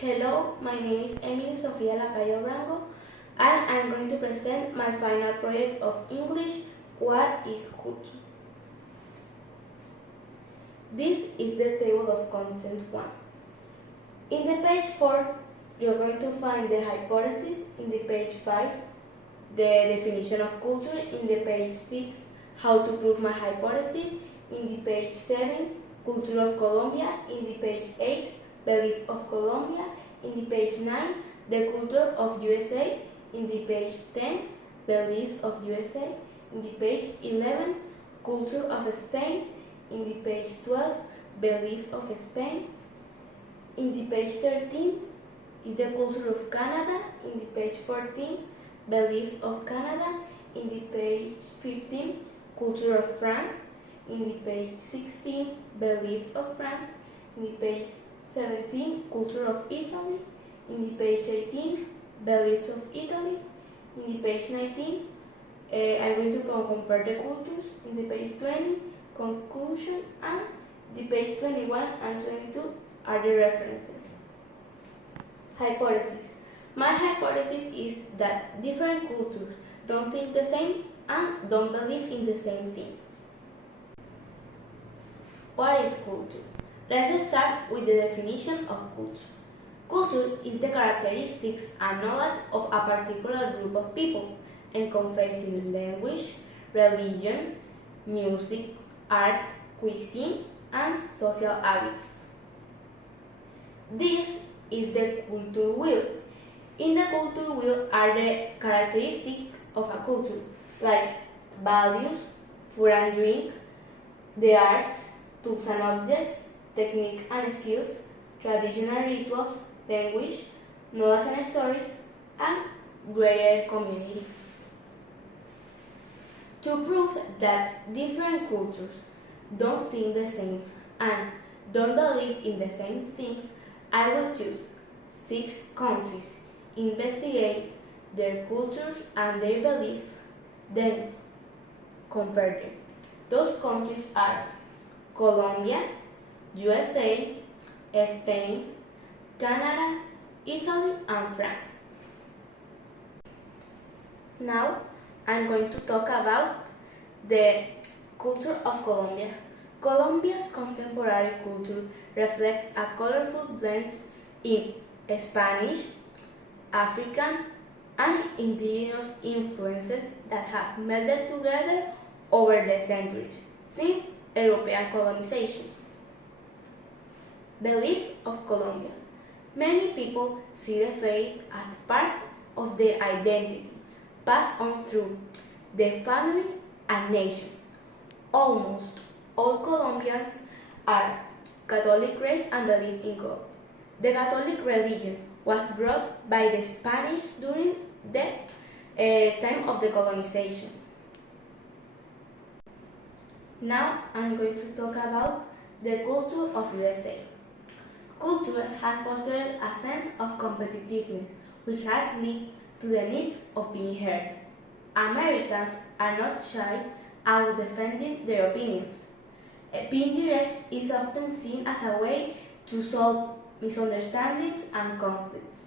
Hello, my name is Emily Sofia Lacayo Branco, and I'm going to present my final project of English, What is Culture? This is the table of contents 1. In the page 4, you're going to find the hypothesis. In the page 5, the definition of culture. In the page 6, how to prove my hypothesis. In the page 7, culture of Colombia. In the page 8, belief of Colombia. In the page 9, the culture of USA. In the page 10, beliefs of USA. In the page 11, culture of Spain. In the page 12, belief of Spain. In the page 13 is the culture of Canada. In the page 14, beliefs of Canada. In the page 15, culture of France. In the page 16, beliefs of France. In the page 17, culture of Italy. In the page 18, beliefs of Italy. In the page 19, I'm going to compare the cultures. In the page 20, conclusion, and the page 21 and 22 are the references. Hypothesis. My hypothesis is that different cultures don't think the same and don't believe in the same things. What is culture? Let's start with the definition of culture. Culture is the characteristics and knowledge of a particular group of people, encompassing language, religion, music, art, cuisine, and social habits. This is the culture wheel. In the culture wheel are the characteristics of a culture, like values, food and drink, the arts, tools and objects, technique and skills, traditional rituals, language, knowledge and stories, and greater community. To prove that different cultures don't think the same and don't believe in the same things, I will choose 6 countries, investigate their cultures and their beliefs, then compare them. Those countries are Colombia, USA, Spain, Canada, Italy, and France. Now, I'm going to talk about the culture of Colombia. Colombia's contemporary culture reflects a colorful blend in Spanish, African, and indigenous influences that have melded together over the centuries since European colonization. Belief of Colombia. Many people see the faith as part of their identity, passed on through the family and nation. Almost all Colombians are Catholic raised and believe in God. The Catholic religion was brought by the Spanish during the time of the colonization. Now I'm going to talk about the culture of USA. Culture has fostered a sense of competitiveness, which has led to the need of being heard. Americans are not shy about defending their opinions. Being direct is often seen as a way to solve misunderstandings and conflicts.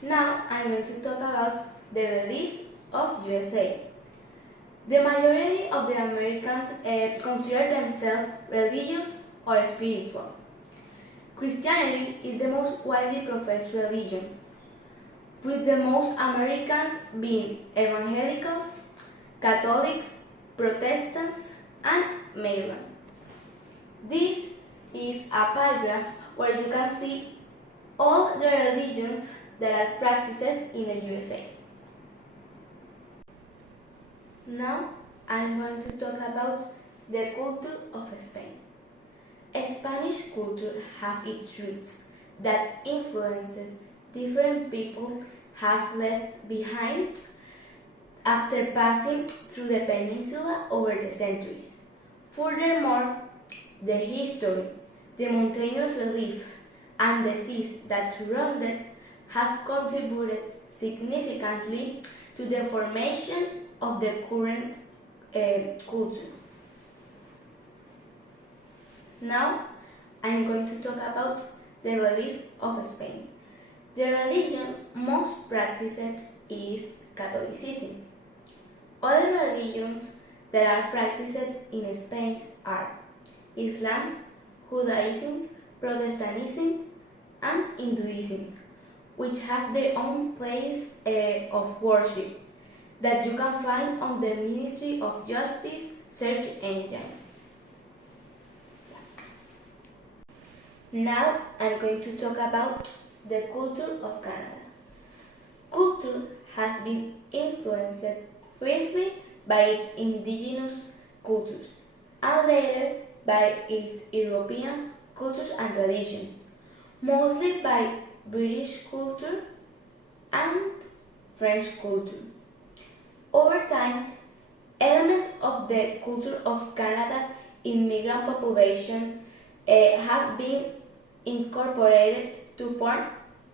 Now I'm going to talk about the beliefs of USA. The majority of the Americans consider themselves religious or spiritual. Christianity is the most widely professed religion, with the most Americans being evangelicals, Catholics, Protestants, and Maryland. This is a paragraph where you can see all the religions that are practiced in the USA. Now I'm going to talk about the culture of Spain. Spanish culture have its roots that influences different people have left behind after passing through the peninsula over the centuries. Furthermore, the history, the mountainous relief, and the seas that surround it have contributed significantly to the formation of the current culture. Now, I'm going to talk about the belief of Spain. The religion most practiced is Catholicism. Other religions that are practiced in Spain are Islam, Judaism, Protestantism, and Hinduism, which have their own place of worship that you can find on the Ministry of Justice search engine. Now I'm going to talk about the culture of Canada. Culture has been influenced firstly by its indigenous cultures and later by its European cultures and traditions, mostly by British culture and French culture. Over time, elements of the culture of Canada's immigrant population have been incorporated to form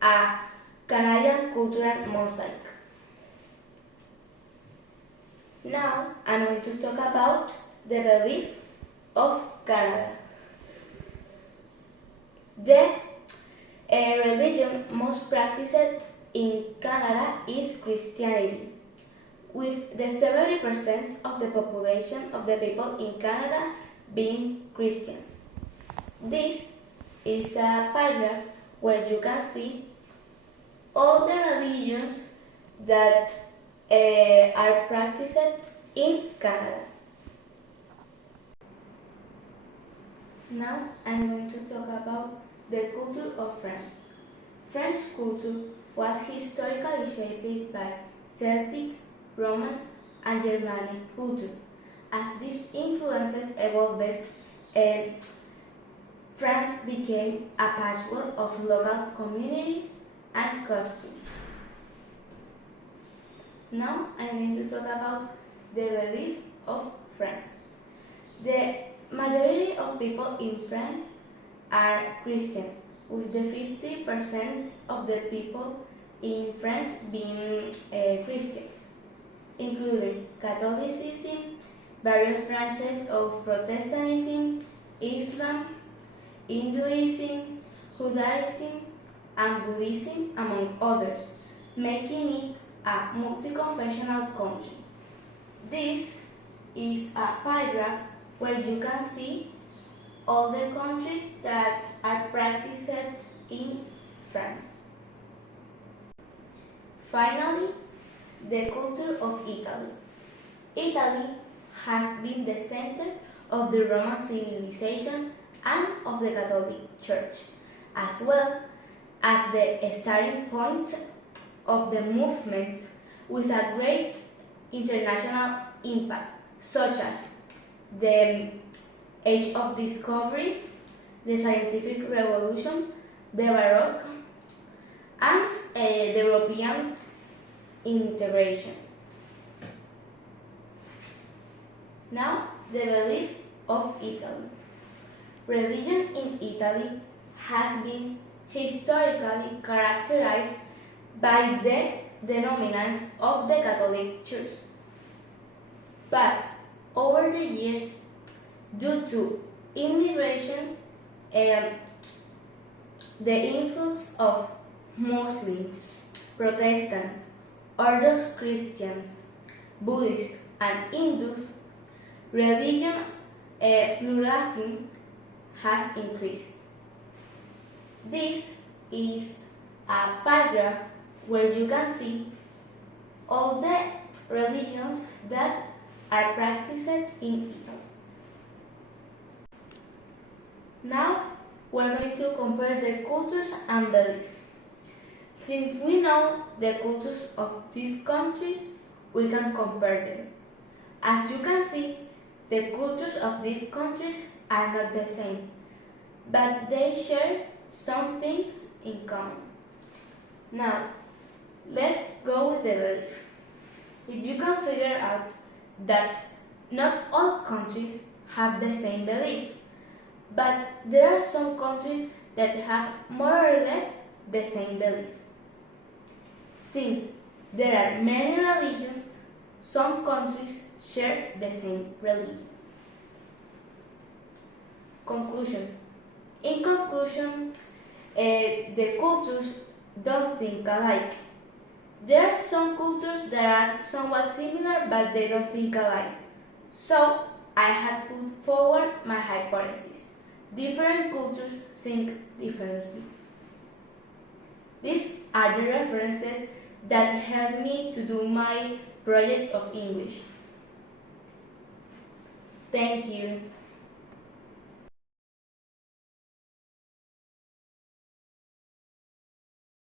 a Canadian cultural mosaic. Now I'm going to talk about the belief of Canada. The religion most practiced in Canada is Christianity, with the 70% of the population of the people in Canada being Christian. This is a pie graph where you can see all the religions that are practiced in Canada. Now I'm going to talk about the culture of France. French culture was historically shaped by Celtic, Roman, and Germanic culture. As these influences evolved, France became a patchwork of local communities and costumes. Now I'm going to talk about the belief of France. The majority of people in France are Christian, with the 50% of the people in France being Christians, including Catholicism, various branches of Protestantism, Islam, Hinduism, Judaism, and Buddhism, among others, making it a multi-confessional country. This is a pie graph where you can see all the countries that are practiced in France. Finally, the culture of Italy. Italy has been the center of the Roman civilization and of the Catholic Church, as well as the starting point of the movement with a great international impact, such as the Age of Discovery, the Scientific Revolution, the Baroque, and the European integration. Now, the belief of Italy. Religion in Italy has been historically characterized by the dominance of the Catholic Church. But over the years, due to immigration and the influx of Muslims, Protestants, Orthodox Christians, Buddhists, and Hindus, religion pluralism has increased. This is a paragraph where you can see all the religions that are practiced in Italy. Now we're going to compare the cultures and beliefs. Since we know the cultures of these countries, we can compare them. As you can see, the cultures of these countries are not the same, but they share some things in common. Now, let's go with the belief. If you can figure out that not all countries have the same belief, but there are some countries that have more or less the same belief. Since there are many religions, some countries share the same religions. Conclusion. In conclusion, the cultures don't think alike. There are some cultures that are somewhat similar, but they don't think alike. So, I had put forward my hypothesis. Different cultures think differently. These are the references that helped me to do my project of English. Thank you.